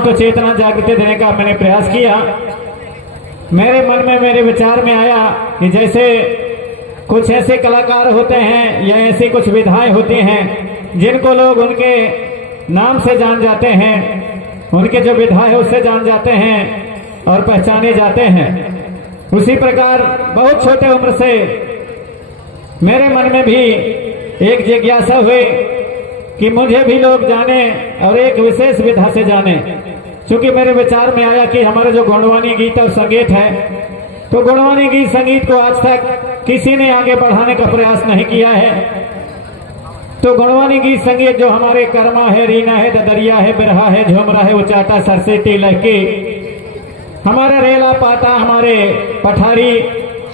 समाज को चेतना जागृति देने का मैंने प्रयास किया। मेरे मन में, मेरे विचार में आया कि जैसे कुछ ऐसे कलाकार होते हैं या ऐसी कुछ विधाएं होती हैं जिनको लोग उनके नाम से जान जाते हैं, उनके जो विधा है उससे जान जाते हैं और पहचाने जाते हैं। उसी प्रकार बहुत छोटे उम्र से मेरे मन में भी एक जिज्ञासा हुई कि मुझे भी लोग जाने और एक विशेष विधा से जाने। क्योंकि मेरे विचार में आया कि हमारे जो गुणवानी गीत और संगीत है, तो गुणवानी गीत संगीत को आज तक किसी ने आगे बढ़ाने का प्रयास नहीं किया है। तो गुणवानी गीत संगीत जो हमारे कर्मा है, रीना है, ददरिया है, बिरहा है, झुमरा है, उचाटा, सरसेटी, लहकी, हमारे रेला पाता, हमारे पठारी,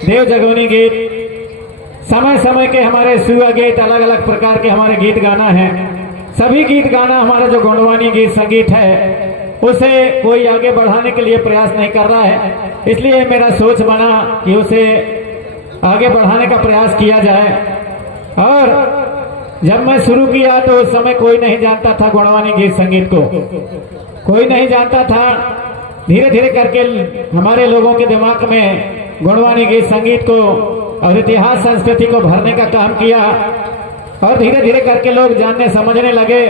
देव जगोनी गीत, समय समय के हमारे सुआ गीत, अलग अलग प्रकार के हमारे गीत गाना है। सभी गीत गाना हमारा जो गुणवानी गीत संगीत है उसे कोई आगे बढ़ाने के लिए प्रयास नहीं कर रहा है। इसलिए मेरा सोच बना कि उसे आगे बढ़ाने का प्रयास किया जाए। और जब मैं शुरू किया तो उस समय कोई नहीं जानता था गुणवानी गीत संगीत को, कोई नहीं जानता था। धीरे धीरे करके हमारे लोगों के दिमाग में गुणवानी गीत संगीत को और इतिहास संस्कृति को भरने का काम किया और धीरे धीरे करके लोग जानने समझने लगे।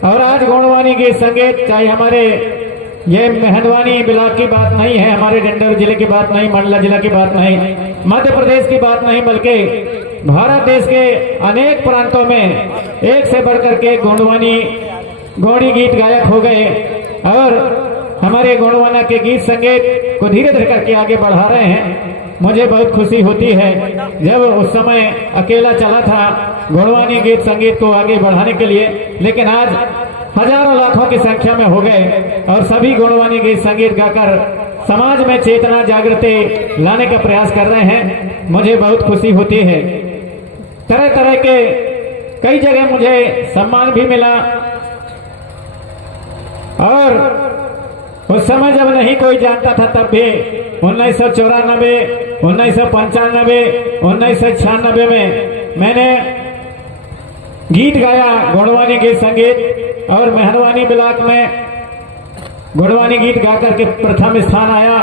और आज गुणवानी गीत संगीत चाहे हमारे ये मेहंदवानी ब्लॉक की बात नहीं है, हमारे डिंडौरी जिले की बात नहीं, मंडला जिला की बात नहीं, मध्य प्रदेश की बात नहीं, बल्कि भारत देश के अनेक प्रांतों में एक से बढ़कर के गौड़ी गीत गायक हो गए और हमारे गुणवाना के गीत संगीत को धीरे धीरे करके आगे बढ़ा रहे हैं। मुझे बहुत खुशी होती है जब उस समय अकेला चला था गुणवानी गीत संगीत को आगे बढ़ाने के लिए, लेकिन आज हजारों लाखों की संख्या में हो गए और सभी गुणवानी गीत संगीत गाकर समाज में चेतना जागृति लाने का प्रयास कर रहे हैं। मुझे बहुत खुशी होती है। तरह तरह के कई जगह मुझे सम्मान भी मिला और उस समय जब नहीं कोई जानता था तब भी 1994, 1995, 1996 में मैंने गीत गाया गुणवानी गीत संगीत और मेहरवानी ब्लॉक में गुणवानी गीत गाकर के प्रथम स्थान आया।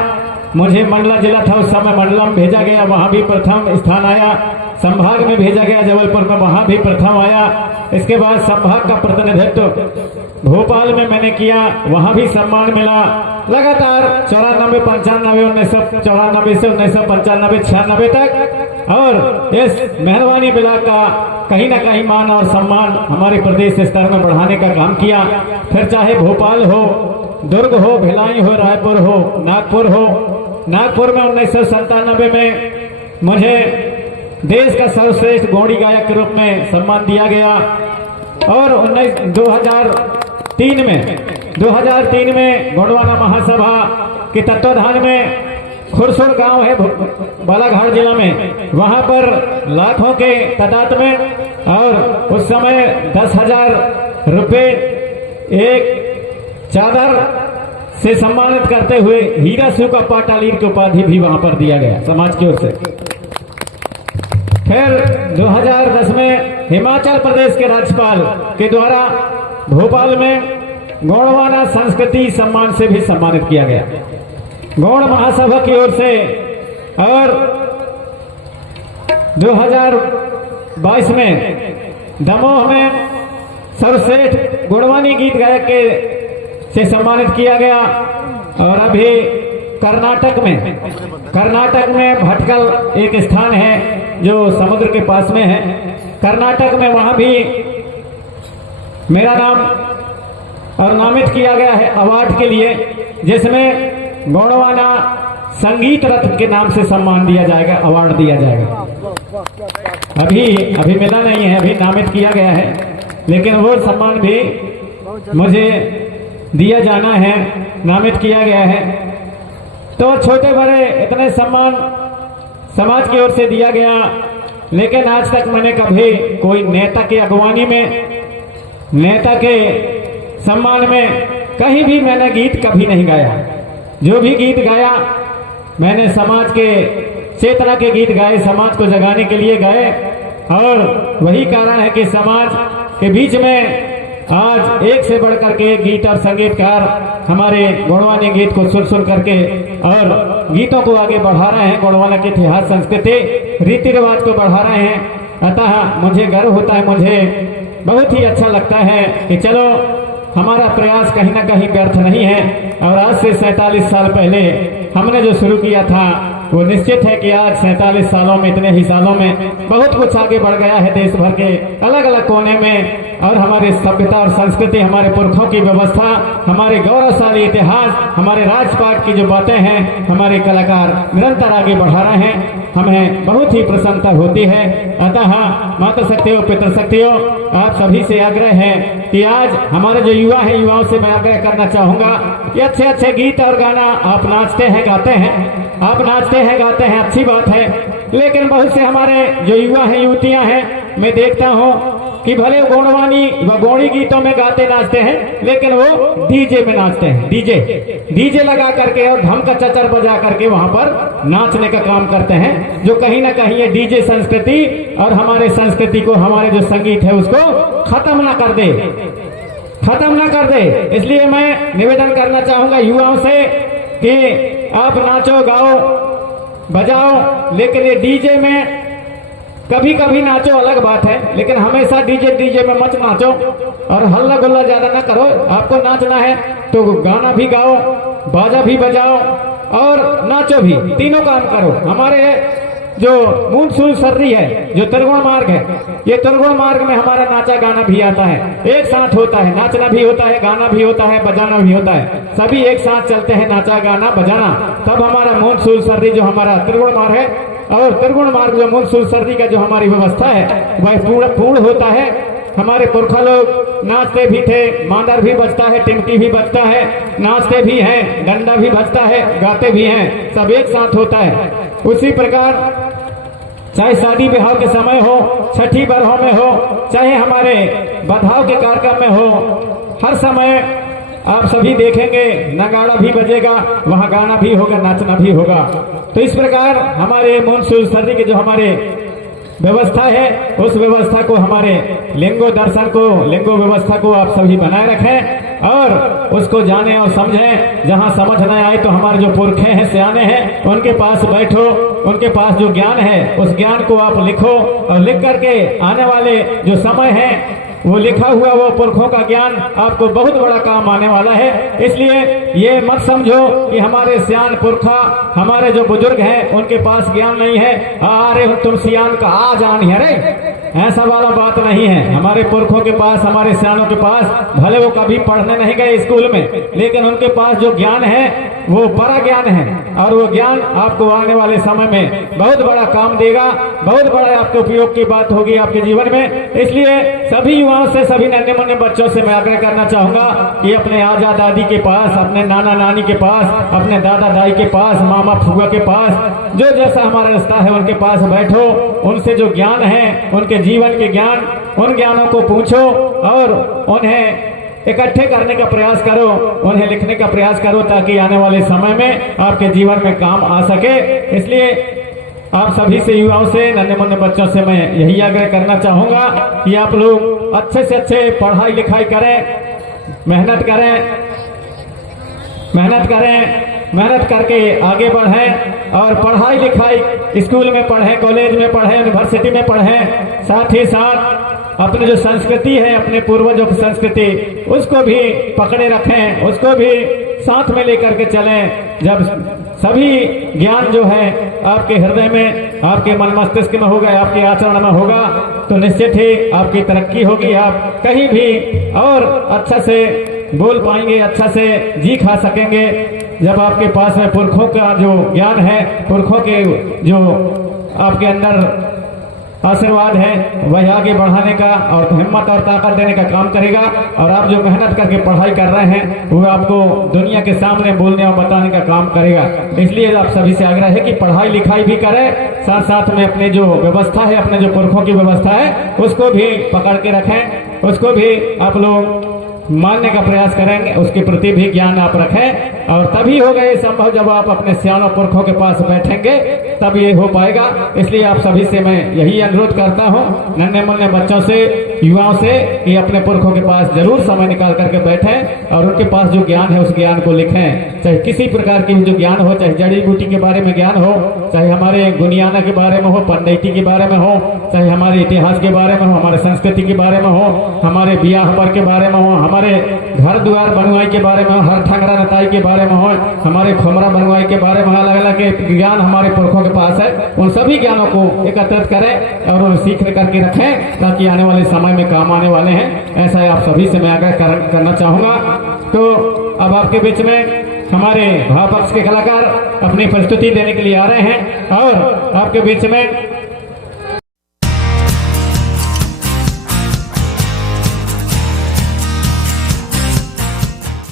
मुझे मंडला जिला था उस समय, मंडला में भेजा गया, वहां भी प्रथम स्थान आया। संभाग में भेजा गया जबलपुर में, वहां भी प्रथम आया। इसके बाद संभाग का प्रतिनिधित्व भोपाल में मैंने किया, वहां भी सम्मान मिला। लगातार 94, 95, 1994 से 1995, 96 तक और इस मेहरवानी ब्लॉक का कहीं ना कहीं मान और सम्मान हमारे प्रदेश स्तर में बढ़ाने का काम किया। फिर चाहे भोपाल हो, दुर्ग हो, भिलाई हो, रायपुर हो, नागपुर हो। नागपुर में 1997 में मुझे देश का सर्वश्रेष्ठ गौड़ी गायक के रूप में सम्मान दिया गया और 2003 में गोंडवाना महासभा के तत्वाधान में खुरसुर गांव है बालाघाट जिला में, वहां पर लाखों के तादाद में और उस समय 10,000 रुपए एक चादर से सम्मानित करते हुए हीरा सूखा पाटालीर की उपाधि भी वहां पर दिया गया समाज की ओर से। फिर 2010 में हिमाचल प्रदेश के राज्यपाल के द्वारा भोपाल में गौड़वाना संस्कृति सम्मान से भी सम्मानित किया गया गौड़ महासभा की ओर से। और 2022 में दमोह में सर्वश्रेष्ठ गुणवानी गीत गायक के से सम्मानित किया गया। और अभी कर्नाटक में भटकल एक स्थान है जो समुद्र के पास में है, कर्नाटक में, वहां भी मेरा नाम और नामित किया गया है अवार्ड के लिए, जिसमें गौड़वाना संगीत रत्न के नाम से सम्मान दिया जाएगा, अवार्ड दिया जाएगा। अभी मिला नहीं है, अभी नामित किया गया है, लेकिन वो सम्मान भी मुझे दिया जाना है, नामित किया गया है। तो छोटे बड़े इतने सम्मान समाज की ओर से दिया गया, लेकिन आज तक मैंने कभी कोई नेता की अगवानी में, नेता के सम्मान में कहीं भी मैंने गीत कभी नहीं गाया। जो भी गीत गाया मैंने समाज के चेतना के गीत गाए, समाज को जगाने के लिए गाए। और वही कारण है कि समाज के बीच में आज एक से बढ़ करके गीत और संगीतकार हमारे गोंडवानी गीत को सुन करके और गीतों को आगे बढ़ा रहे हैं। गोंडवाना के इतिहास, संस्कृति, रीति रिवाज को बढ़ा रहे हैं। अतः मुझे गर्व होता है, मुझे बहुत ही अच्छा लगता है कि चलो हमारा प्रयास कहीं ना कहीं व्यर्थ नहीं है। और आज से 47 साल पहले हमने जो शुरू किया था वो निश्चित है कि आज 47 सालों में, इतने ही सालों में बहुत कुछ आगे बढ़ गया है देश भर के अलग अलग कोने में। और हमारी सभ्यता और संस्कृति, हमारे पुरखों की व्यवस्था, हमारे गौरवशाली इतिहास, हमारे राजपाट की जो बातें हैं, हमारे कलाकार निरंतर आगे बढ़ा रहे हैं। हमें बहुत ही प्रसन्नता होती है। अतः माता शक्तियों, पितृशक्तियों, आप सभी से आग्रह है कि आज हमारे जो युवा हैं, युवाओं से मैं आग्रह करना चाहूंगा कि अच्छे अच्छे गीत और गाना आप नाचते हैं, गाते हैं, आप नाचते हैं, गाते हैं, अच्छी बात है। लेकिन बहुत से हमारे जो युवा हैं, युवतियां हैं, मैं देखता हूं कि भले गोंडवानी व गोंडी गीतों में गाते नाचते हैं, लेकिन वो डीजे में नाचते हैं। डीजे लगा करके और धम का चचर बजा करके वहां पर नाचने का काम करते हैं, जो कहीं ना कहीं ये डीजे संस्कृति और हमारे संस्कृति को, हमारे जो संगीत है उसको खत्म ना कर दे, खत्म ना कर दे। इसलिए मैं निवेदन करना चाहूंगा युवाओं से कि आप नाचो, गाओ, बजाओ, लेकिन ये डीजे में कभी कभी नाचो अलग बात है, लेकिन हमेशा डीजे में मत नाचो और हल्ला गुल्ला ज्यादा ना करो। आपको नाचना है तो गाना भी गाओ, बाजा भी बजाओ और नाचो भी, तीनों काम करो। हमारे जो मूनसून सर्री है, जो त्रिगुण मार्ग है, ये त्रिगुण मार्ग में हमारा नाचा गाना भी आता है, एक साथ होता है। नाचना भी होता है, गाना भी होता है, बजाना भी होता है, सभी एक साथ चलते हैं, नाचा गाना बजाना। तब हमारा मूनसून सर्री जो हमारा त्रिगुण मार्ग है और त्रिगुण मार्ग जो मूनसून सर्री का जो हमारी व्यवस्था है वह पूर्ण होता है। हमारे पुरखा लोग नाचते भी थे, मांदर भी बजता है, टिमकी भी बजता है, नाचते भी हैं, डंडा भी बजता है, गाते भी हैं, सब एक साथ होता है। उसी प्रकार चाहे शादी ब्याह के समय हो, छठी बरहों में हो, चाहे हमारे बधाव के कार्यक्रम में हो, हर समय आप सभी देखेंगे नगाड़ा भी बजेगा, वहां गाना भी होगा, नाचना भी होगा। तो इस प्रकार हमारे मूनसून सर्री के जो हमारे व्यवस्था है, उस व्यवस्था को, हमारे लिंगो दर्शन को, लिंगो व्यवस्था को आप सभी बनाए रखें और उसको जाने और समझें। जहां समझ न आए तो हमारे जो पुरखे हैं, सियाने हैं, उनके पास बैठो, उनके पास जो ज्ञान है उस ज्ञान को आप लिखो और लिख करके आने वाले जो समय है वो लिखा हुआ वो पुरखों का ज्ञान आपको बहुत बड़ा काम आने वाला है। इसलिए ये मत समझो कि हमारे सियान पुरखा, हमारे जो बुजुर्ग हैं उनके पास ज्ञान नहीं है, अरे तुम सियान का आ जान है, रे ऐसा वाला बात नहीं है। हमारे पुरखों के पास, हमारे सियानों के पास, भले वो कभी पढ़ने नहीं गए स्कूल में, लेकिन उनके पास जो ज्ञान है वो बड़ा ज्ञान है और वो ज्ञान आपको आने वाले समय में बहुत बड़ा काम देगा, बहुत बड़ा आपके उपयोग की बात होगी आपके जीवन में। इसलिए सभी युवाओं से, सभी नन्हे मुन्ने बच्चों से मैं आग्रह करना चाहूंगा कि अपने आजा दादी के पास, अपने नाना नानी के पास, अपने दादा दाई के पास, मामा फुआ के पास, जो जैसा हमारा रिश्ता है उनके पास बैठो, उनसे जो ज्ञान है, उनके जीवन के ज्ञान, उन ज्ञानों को पूछो और उन्हें इकट्ठे करने का प्रयास करो, उन्हें लिखने का प्रयास करो, ताकि आने वाले समय में आपके जीवन में काम आ सके। इसलिए आप सभी से, युवाओं से, नन्हे मुन्ने बच्चों से मैं यही आग्रह करना चाहूंगा कि आप लोग अच्छे से अच्छे पढ़ाई लिखाई करें, मेहनत करें, मेहनत करके आगे बढ़ें और पढ़ाई लिखाई स्कूल में पढ़ें, कॉलेज में पढ़ें, यूनिवर्सिटी में पढ़ें। साथ ही साथ अपने जो संस्कृति है, अपने पूर्वजों की संस्कृति, उसको भी पकड़े रखें, उसको भी साथ में लेकर के चलें। जब सभी ज्ञान जो है आपके हृदय में, आपके मन मस्तिष्क में होगा, आपके आचरण में होगा, तो निश्चित ही आपकी तरक्की होगी। आप कहीं भी और अच्छा से बोल पाएंगे, अच्छा से जी खा सकेंगे जब आपके पास में पुरखों का जो ज्ञान है, पुरखों के जो आपके अंदर आशीर्वाद है, वह आगे बढ़ाने का और हिम्मत और ताकत देने का काम करेगा। और आप जो मेहनत करके पढ़ाई कर रहे हैं वो आपको दुनिया के सामने बोलने और बताने का काम करेगा। इसलिए आप सभी से आग्रह है कि पढ़ाई लिखाई भी करें, साथ साथ में अपने जो व्यवस्था है, अपने जो पुरखों की व्यवस्था है, उसको भी पकड़ के रखें, उसको भी आप लोग मानने का प्रयास करेंगे, उसके प्रति भी ज्ञान आप रखें, और तभी होगा ये संभव जब आप अपने सियानों पुरखों के पास बैठेंगे, तब ये हो पाएगा। इसलिए आप सभी से मैं यही अनुरोध करता हूँ, नन्हे मुन्ने बच्चों से, युवाओं से, कि अपने पुरखों के पास जरूर समय निकाल करके बैठें और उनके पास जो ज्ञान है उस ज्ञान को लिखें। चाहे किसी प्रकार की जो ज्ञान हो, चाहे जड़ी बूटी के बारे में ज्ञान हो, चाहे हमारे गुनियाना के बारे में हो, पंडिती के बारे में हो, चाहे हमारे इतिहास के बारे में हो, हमारे संस्कृति के बारे में हो, हमारे बियाह पर के बारे में हो, हमारे घर द्वार बनवाई के बारे में हो, हर ठंगरा नताई के बारे में हो, हमारे खोमरा बनवाई के बारे में, अलग अलग ज्ञान हमारे पुरखों के पास है। उन सभी ज्ञानों को एकत्रित करें और उन्हें सीख करके रखें, ताकि आने वाले समय में काम आने वाले हैं। ऐसा आप सभी से मैं आग्रह करना चाहूंगा। तो अब आपके बीच में हमारे भाव पक्ष के कलाकार अपनी प्रस्तुति देने के लिए आ रहे हैं, और आपके बीच में